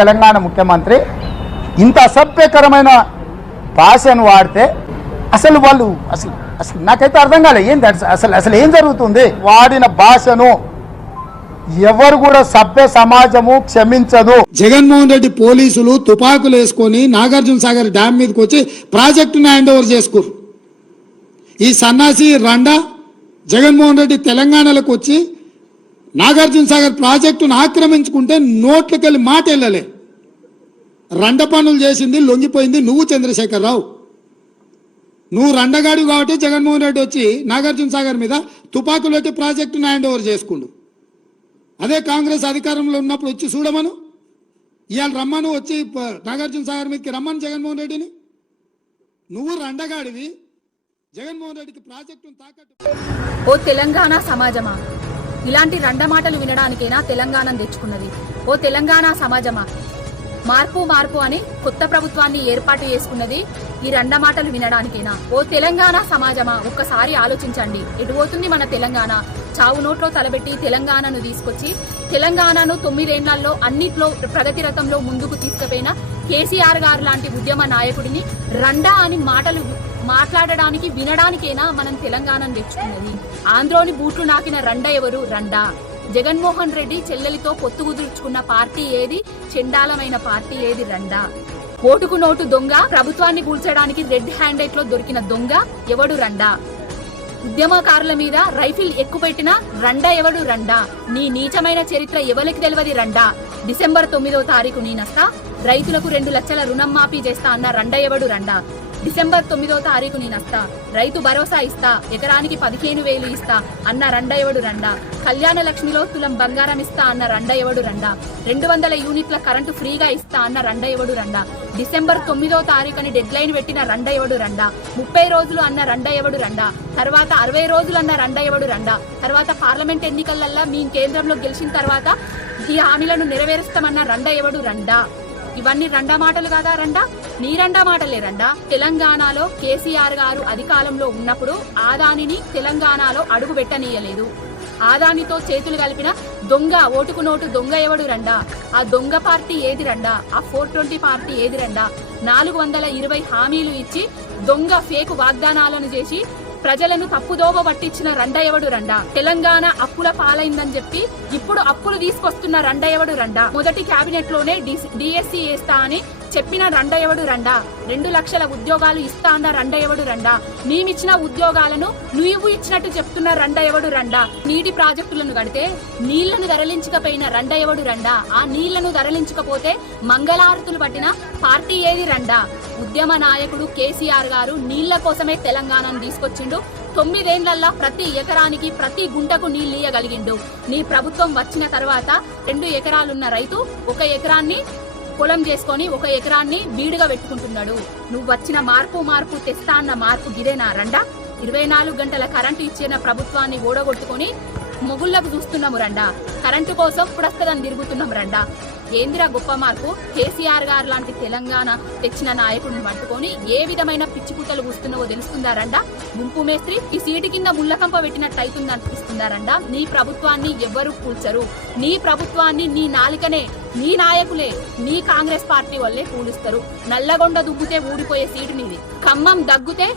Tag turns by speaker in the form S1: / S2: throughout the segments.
S1: తెలంగాణ ముఖ్యమంత్రి ఇంత అసభ్యకరమైన భాషను వాడితే అసలు వాళ్ళు అసలు అసలు నాకైతే అర్థం కాలేదు ఏంది అసలు- అసలు అసలు ఏం జరుగుతుంది? వాడిన భాషను ఎవరు కూడా సభ్య సమాజము క్షమించదు.
S2: జగన్మోహన్ రెడ్డి పోలీసులు తుపాకులు వేసుకొని నాగార్జున సాగర్ డ్యామ్ మీదకి వచ్చి ప్రాజెక్టును హ్యాండ్ ఓవర్ చేసుకోరు. ఈ సన్నాసి రండా జగన్మోహన్ రెడ్డి తెలంగాణలోకి వచ్చి నాగార్జున సాగర్ ప్రాజెక్టును ఆక్రమించుకుంటే నోట్లకెళ్ళి మాట వెళ్ళలే రండ పనులు చేసింది లొంగిపోయింది నువ్వు చంద్రశేఖరరావు. నువ్వు రండగాడు కాబట్టి జగన్మోహన్ రెడ్డి వచ్చి నాగార్జున సాగర్ మీద తుపాకులు పెట్టి ప్రాజెక్టును హ్యాండ్ ఓవర్ చేసుకుండు. అదే కాంగ్రెస్ అధికారంలో ఉన్నప్పుడు వచ్చి చూడమను. ఇవాళ రమ్మను వచ్చి నాగార్జున సాగర్ మీదకి రమ్మను జగన్మోహన్ రెడ్డిని. నువ్వు రండగాడివి జగన్మోహన్ రెడ్డికి ప్రాజెక్టును తాకట్టు
S3: ఓ తెలంగాణ సమాజమా? ఇలాంటి రండమాటలు వినడానికైనా తెలంగాణ తెచ్చుకున్నది. ఓ తెలంగాణ సమాజమా? మార్పు మార్పు అని కొత్త ప్రభుత్వాన్ని ఏర్పాటు చేసుకున్నది ఈ రండ మాటలు వినడానికైనా. ఓ తెలంగాణ సమాజమా? ఒక్కసారి ఆలోచించండి. ఎటుపోతుంది మన తెలంగాణ? చావు నోట్లో తలబెట్టి తెలంగాణను తీసుకొచ్చి తెలంగాణను తొమ్మిదేళ్ళలో అన్నిట్లో ప్రగతి రథంలో ముందుకు తీసుకుపోయిన కేసీఆర్ గారు లాంటి ఉద్యమ నాయకుడిని రండా అని మాటలు మాట్లాడడానికి వినడానికైనా మనం తెలంగాణను తెచ్చుకున్నది ఆంధ్రోని బూట్లు నాకిన రండ ఎవరు? రండా. జగన్మోహన్ రెడ్డి చెల్లెలితో పొత్తు కుదుర్చుకున్న పార్టీ ఏది? చెండాలమైన పార్టీ ఏది? రండా. ఓటుకు నోటు దొంగ ప్రభుత్వాన్ని కూల్చడానికి రెడ్ హ్యాండెడ్లో దొరికిన దొంగ ఎవడు? రండా. ఉద్యమకారుల మీద రైఫిల్ ఎక్కుపెట్టిన రండా ఎవడు? రండా. నీ నీచమైన చరిత్ర ఎవరికి తెలియదు రండా. డిసెంబర్ తొమ్మిదో తారీఖు నేనస్తా రైతులకు రెండు లక్షల రుణం మాఫీ చేస్తా అన్న రండ ఎవడు? రండా. డిసెంబర్ తొమ్మిదో తారీఖు నేనస్తా రైతు భరోసా ఇస్తా. ఎకరానికి పదిహేను వేలు ఇస్తా అన్న రండయవడు రండా. కళ్యాణ లక్ష్మిలో తులం బంగారం ఇస్తా అన్న రండ ఎవడు రండా. రెండు వందల యూనిట్ల కరెంటు ఫ్రీగా ఇస్తా అన్న రండ ఎవడు రండా. డిసెంబర్ తొమ్మిదో తారీఖుని డెడ్ లైన్ పెట్టిన రండ రండా. ముప్పై రోజులు అన్న రండ ఎవడు రండా. తర్వాత అరవై రోజులు అన్న రండ ఎవడు రండా. తర్వాత పార్లమెంట్ ఎన్నికలల్లో మీ కేంద్రంలో గెలిచిన తర్వాత ఈ హామీలను నెరవేరుస్తామన్న రండ ఎవడు రండా. ఇవన్నీ రండా మాటలు కాదా రండా? నీ రెండా మాటలే రండా. తెలంగాణలో కేసీఆర్ గారు అధికారంలో ఉన్నప్పుడు ఆదానిని తెలంగాణలో అడుగు పెట్టనీయలేదు. ఆదానితో చేతులు కలిపిన దొంగ ఓటుకు నోటు దొంగ ఎవడు రండా? ఆ దొంగ పార్టీ ఏది రండా? ఆ ఫోర్ ట్వంటీ పార్టీ ఏది రండా? నాలుగు వందల ఇరవై హామీలు ఇచ్చి దొంగ ఫేకు వాగ్దానాలను చేసి ప్రజలను తప్పుదోవ పట్టించిన రండయవడు రండా. తెలంగాణ అప్పుల పాలైందని చెప్పి ఇప్పుడు అప్పులు తీసుకొస్తున్న రండయవడు రండా. మొదటి కేబినెట్లోనే డిఎస్సి వేస్తా అని చెప్పిన రండ ఎవడు రండా? రెండు లక్షల ఉద్యోగాలు ఇస్తా అన్న రండ ఎవడు రండా? మేమిచ్చిన ఉద్యోగాలను నువ్వు ఇచ్చినట్టు చెప్తున్న రండ ఎవడు రండా? నీటి ప్రాజెక్టులను కడితే నీళ్ళను ధరలించకపోయిన రండ ఎవడు రండా? ఆ నీళ్ళను ధరలించకపోతే మంగళారతులు పట్టిన పార్టీ ఏది రండా? ఉద్యమ నాయకుడు కేసీఆర్ గారు నీళ్ళ కోసమే తెలంగాణను తీసుకొచ్చిండు. తొమ్మిదేండ్లల్లా ప్రతి ఎకరానికి ప్రతి గుంటకు నీళ్ళియగలిగిండు నీ ప్రభుత్వం వచ్చిన తర్వాత రెండు ఎకరాలున్న రైతు ఒక ఎకరాన్ని పొలం చేసుకొని ఒక ఎకరాన్ని బీడుగా పెట్టుకుంటున్నాడు. నువ్వు వచ్చిన మార్పు మార్పు తెస్తా అన్న మార్పు గిరేనా రండా. ఇరవై నాలుగు గంటల కరెంటు ఇచ్చిన ప్రభుత్వాన్ని ఓడగొట్టుకొని మొగుళ్ళకు చూస్తున్నాము రండా. కరెంటు కోసం పుడస్తదని తిరుగుతున్నాం రండా. ఏందిరా గొప్ప మార్పు? కేసీఆర్ గారు లాంటి తెలంగాణ తెచ్చిన నాయకుడిని పట్టుకొని ఏ విధమైన పిచ్చి కూస్తున్నావో తెలుస్తుందా రండా? గుంపు మేస్త్రి ఈ సీటు కింద ముళ్ళకంప పెట్టినట్టు అవుతుంది అనిపిస్తుందా రండా? నీ ప్రభుత్వాన్ని ఎవ్వరూ కూల్చరు. నీ ప్రభుత్వాన్ని నీ నాలికనే నీ నాయకులే నీ కాంగ్రెస్ పార్టీ వల్లే కూలుస్తారు నల్లగొండ దుబ్బితే ఊడిపోయే సీటు నీది ఖమ్మం దగ్గుతే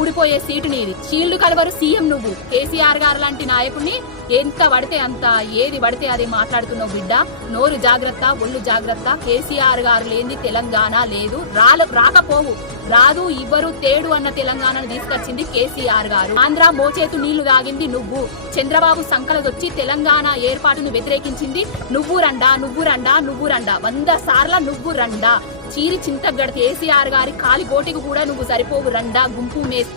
S3: ఊడిపోయే సీటు నీది చీళ్ళు కలవరు సీఎం నువ్వు. కేసీఆర్ గారు లాంటి నాయకుడిని ఎంత పడితే అంత ఏది పడితే అది మాట్లాడుతున్నావు బిడ్డ. నోరు జాగ్రత్త ఒళ్ళు జాగ్రత్త. కేసీఆర్ గారు లేని తెలంగాణ లేదు. రాల రాకపోవు. రాదు ఇవ్వరు తేడు అన్న తెలంగాణను తీసుకొచ్చింది కేసీఆర్ గారు. ఆంధ్ర మోచేతు నీళ్ళు తాగింది నువ్వు. చంద్రబాబు సంకలదొచ్చి తెలంగాణ ఏర్పాటును వ్యతిరేకించింది నువ్వు రండా నువ్వు రండా నువ్వు రండా. వంద సార్ల నువ్వు రండా. చీరి చింతగడ కేసీఆర్ గారి కాలి గోటికి కూడా నువ్వు సరిపోవు రండా గుంపు మేస్తా.